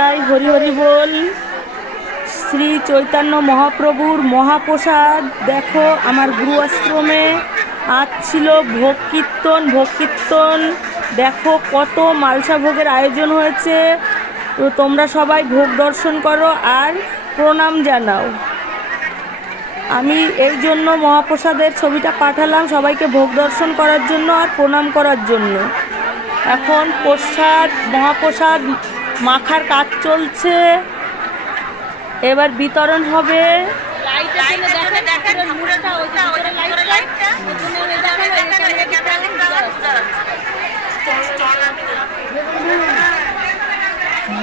নিতাই হরি হরি বল। শ্রী চৈতন্য মহাপ্রভুর মহাপ্রসাদ। দেখো আমার গুরু আশ্রমে আজ ছিল ভোগ কীর্তন ভোগ কীর্তন। দেখো কত মালসা ভোগের আয়োজন হয়েছে। তো তোমরা সবাই ভোগ দর্শন করো আর প্রণাম জানাও। আমি এই জন্য মহাপ্রসাদের ছবিটা পাঠালাম সবাইকে ভোগ দর্শন করার জন্য আর প্রণাম করার জন্য। এখন প্রসাদ, মহাপ্রসাদ মাখার কাজ চলছে। এবার বিতরণ হবে।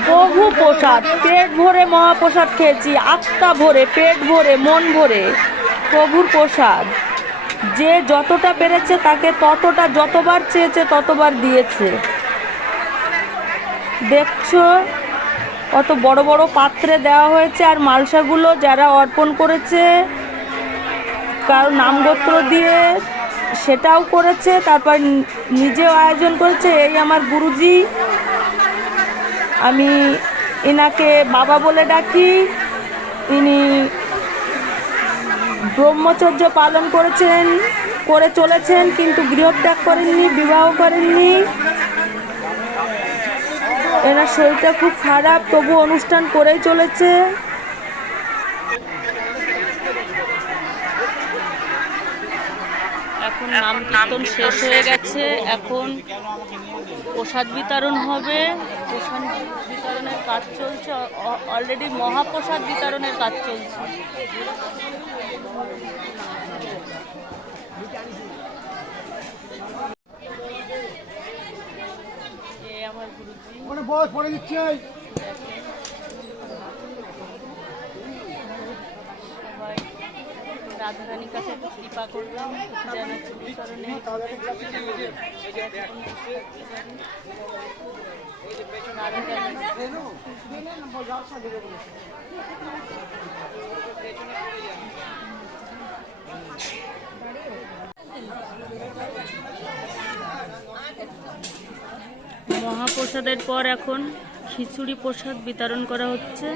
বহু প্রসাদ পেট ভরে মহাপ্রসাদ খেয়েছি আত্মা ভরে পেট ভরে মন ভরে। প্রভুর প্রসাদ যে যতটা পেরেছে তাকে ততটা যতবার চেয়েছে ততবার দিয়েছে। দেখছ? কত বড় বড় পাত্রে দেওয়া হয়েছে আর মালসাগুলো যারা অর্পণ করেছে, কারও নামগোত্র দিয়ে সেটাও করেছে, তারপর নিজেও আয়োজন করেছে, এই আমার গুরুজি। আমি এনাকে বাবা বলে ডাকি, ইনি ব্রহ্মচর্য পালন করেছেন, করে চলেছেন, কিন্তু গৃহত্যাগ করেননি, বিবাহ করেননি। এনার শরীরটা খুব খারাপ, তবু অনুষ্ঠান করেই চলেছে। এখন নাম কীর্তন শেষ হয়ে গেছে। এখন প্রসাদ বিতরণ হবে। প্রসাদ বিতরণের কাজ চলছে। অলরেডি মহাপ্রসাদ বিতরণের কাজ চলছে এ আমার গুরুজি ওখানে বস পরে দিচ্ছি রাধারানীর কাছে কৃপা করলাম। যেন মহাপ্রসাদের পর এখন খিচুড়ি প্রসাদ বিতরণ করা হচ্ছে।